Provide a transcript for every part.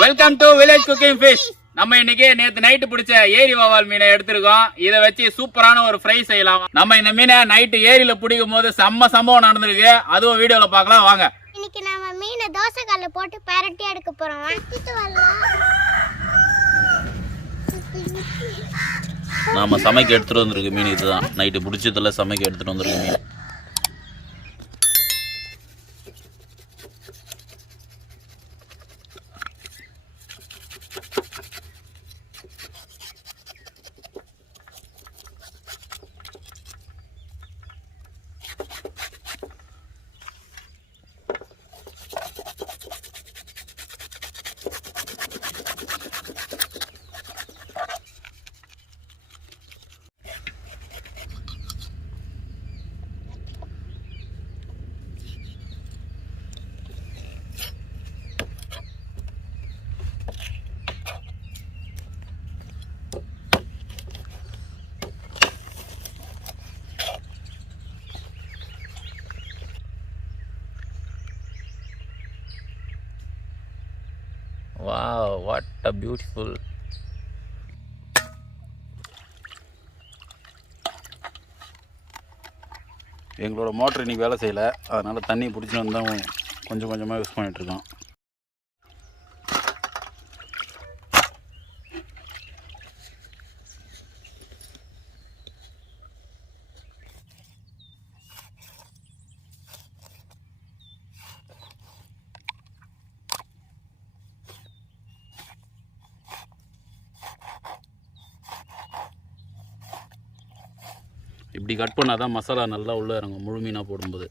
Welcome to village cooking fish. நம்ம இன்னைக்கு நேத்து நைட்டு பிடிச்ச ஏரி வவால் மீனை எடுத்திருக்கோம். இதை வச்சு சூப்பரான ஒரு ஃப்ரை செய்யலாம். நம்ம இந்த மீனை நைட்டு ஏரியில பிடிக்கும் போது செம்ம சம்பவம் நடந்திருக்கு. அதுவும் வீடியோல பார்க்கலாம் வாங்க. இன்னைக்கு நம்ம மீனை தோசை கல்ல போட்டு பரட்டி எடுக்க போறோம். நாம சமைக்க எடுத்துட்டு வந்திருக்கு மீன் இதுதான். நைட்டு பிடிச்சதுல சமைக்க எடுத்துட்டு வந்திருக்கு மீன். Wow, what a beautiful. எங்களோட மோட்டர் இன்னைக்கு வேலை செய்யலை, அதனால் தண்ணி பிடிச்சிட்டு வந்தால் கொஞ்சம் கொஞ்சமாக யூஸ் பண்ணிகிட்ருக்கோம். இப்படி கட் பண்ணால் தான் மசாலா நல்லா உள்ளே இறங்கும் முழு மீனாக போடும்போது.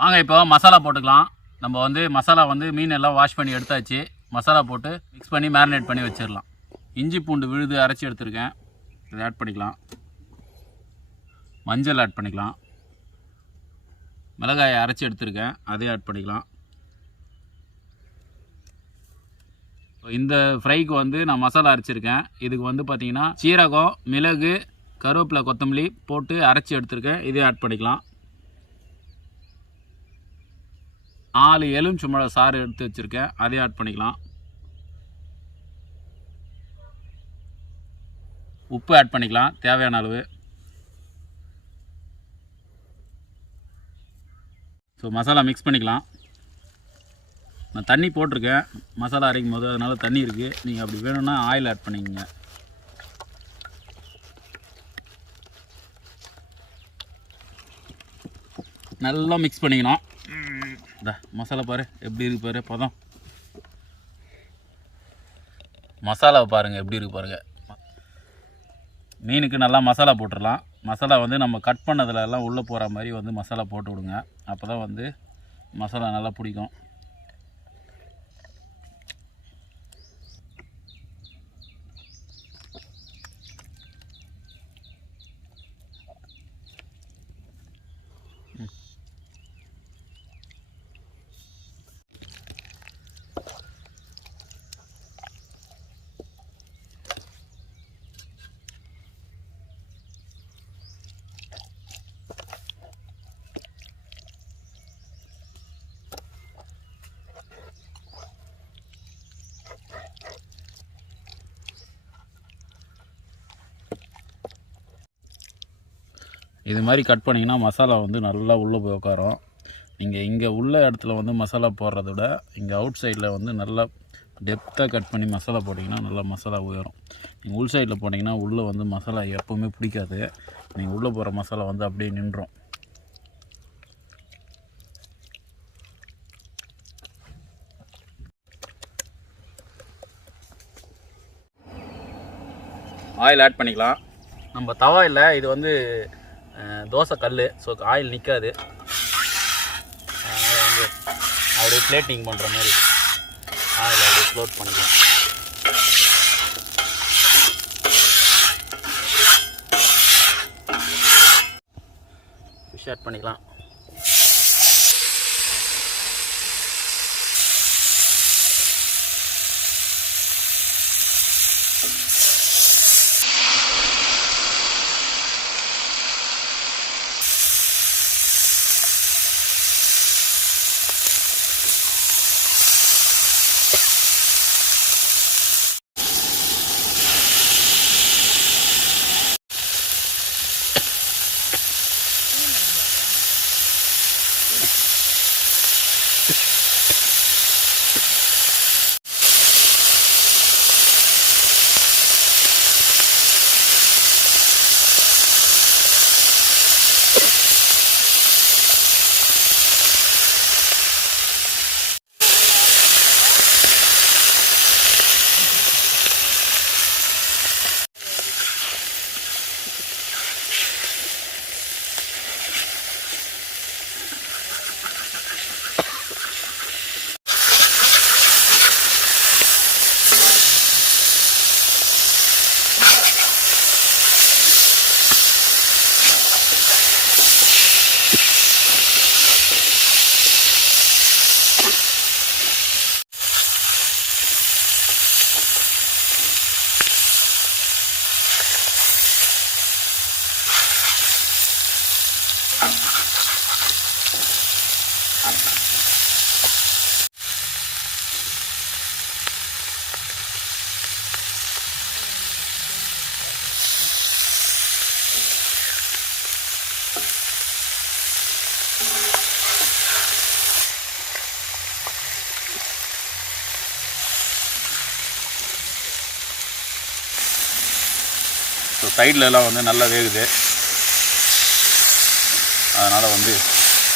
வாங்க இப்போ மசாலா போட்டுக்கலாம். நம்ம மசாலா மீன் எல்லாம் வாஷ் பண்ணி எடுத்தாச்சு. மசாலா போட்டு மிக்ஸ் பண்ணி மேரினேட் பண்ணி வச்சிடலாம். இஞ்சி பூண்டு விழுது அரைச்சி எடுத்துருக்கேன், இதை ஆட் பண்ணிக்கலாம். மஞ்சள் ஆட் பண்ணிக்கலாம். மிளகாயை அரைச்சி எடுத்துருக்கேன், அதையும் ஆட் பண்ணிக்கலாம். இந்த ஃப்ரைக்கு நான் மசாலா அரைச்சிருக்கேன். இதுக்கு பார்த்திங்கன்னா சீரகம், மிளகு, கருவேப்பிலை, கொத்தமல்லி போட்டு அரைச்சி எடுத்துருக்கேன், இதையும் ஆட் பண்ணிக்கலாம். 4 எலுமிச்சம்பழம் சாறு எடுத்து வச்சுருக்கேன், அதையும் ஆட் பண்ணிக்கலாம். உப்பு ஆட் பண்ணிக்கலாம் தேவையான அளவு. ஸோ மசாலா மிக்ஸ் பண்ணிக்கலாம். நான் தண்ணி போட்டிருக்கேன் மசாலா அரைக்கும் போது, அதனால் தண்ணி இருக்குது. நீங்கள் அப்படி வேணும்னா ஆயில் ஆட் பண்ணிக்கங்க. நல்லா மிக்ஸ் பண்ணிக்கணும். இந்த மசாலா பாரு எப்படி இருக்கு பாரு, பதம் மசாலாவை பாருங்கள் எப்படி இருக்கு பாருங்கள். மீனுக்கு நல்லா மசாலா போட்டுடலாம். மசாலா நம்ம கட் பண்ணதில் எல்லாம் உள்ளே போகிற மாதிரி மசாலா போட்டு விடுங்க. அப்போ தான் மசாலா நல்லா பிடிக்கும். இது மாதிரி கட் பண்ணிங்கன்னா மசாலா நல்லா உள்ளே போய் உட்காரும். நீங்கள் இங்கே உள்ள இடத்துல மசாலா போடுறத விட இங்கே அவுட் சைடில் நல்லா டெப்த்தாக கட் பண்ணி மசாலா போட்டிங்கன்னா நல்லா மசாலா உயரும். நீங்கள் உள் சைடில் போட்டிங்கன்னா உள்ளே மசாலா எப்போவுமே பிடிக்காது. நீங்கள் உள்ளே போகிற மசாலா அப்படியே நின்றும். ஆயில் ஆட் பண்ணிக்கலாம். நம்ம தவா இல்லை, இது தோசை கல். ஸோ ஆயில் நிற்காது. அதனால் அப்படியே பிளேட்டிங் பண்ணுற மாதிரி ஆயில் அப்படியே ஃப்ளோட் பண்ணிக்கலாம். ஃபிஷ் ஆட் பண்ணிக்கலாம். ஸோ சைட்லலாம் வந்து நல்லா வேகுது, அதனால் வந்து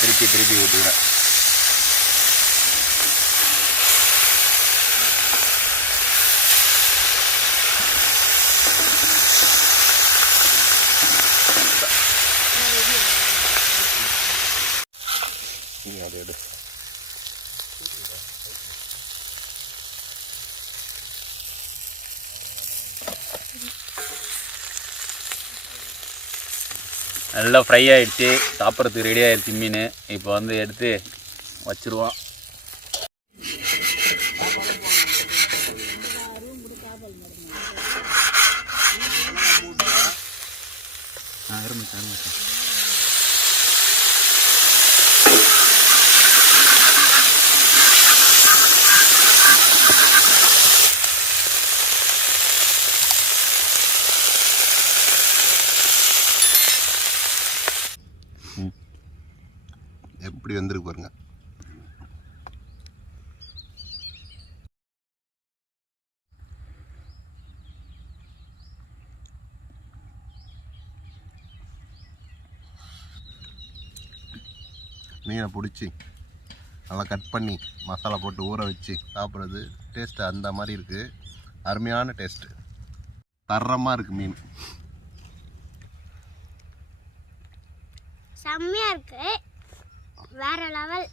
திருப்பி விட்டுக்கிறேன். அது எடு. நல்லா ஃப்ரை ஆகிடுச்சு, சாப்பிட்றதுக்கு ரெடி ஆகிடுச்சு மீன். இப்போ வந்து எடுத்து வச்சுருவோம். எப்படி வந்திருக்கு பாருங்க. மீனை பிடிச்சி நல்லா கட் பண்ணி மசாலா போட்டு ஊற வச்சு சாப்பிட்றது டேஸ்ட்டு அந்த மாதிரி இருக்குது. அருமையான டேஸ்ட்டு, தரமாக இருக்குது மீன். செம்மையா இருக்கு, வேற லெவல்.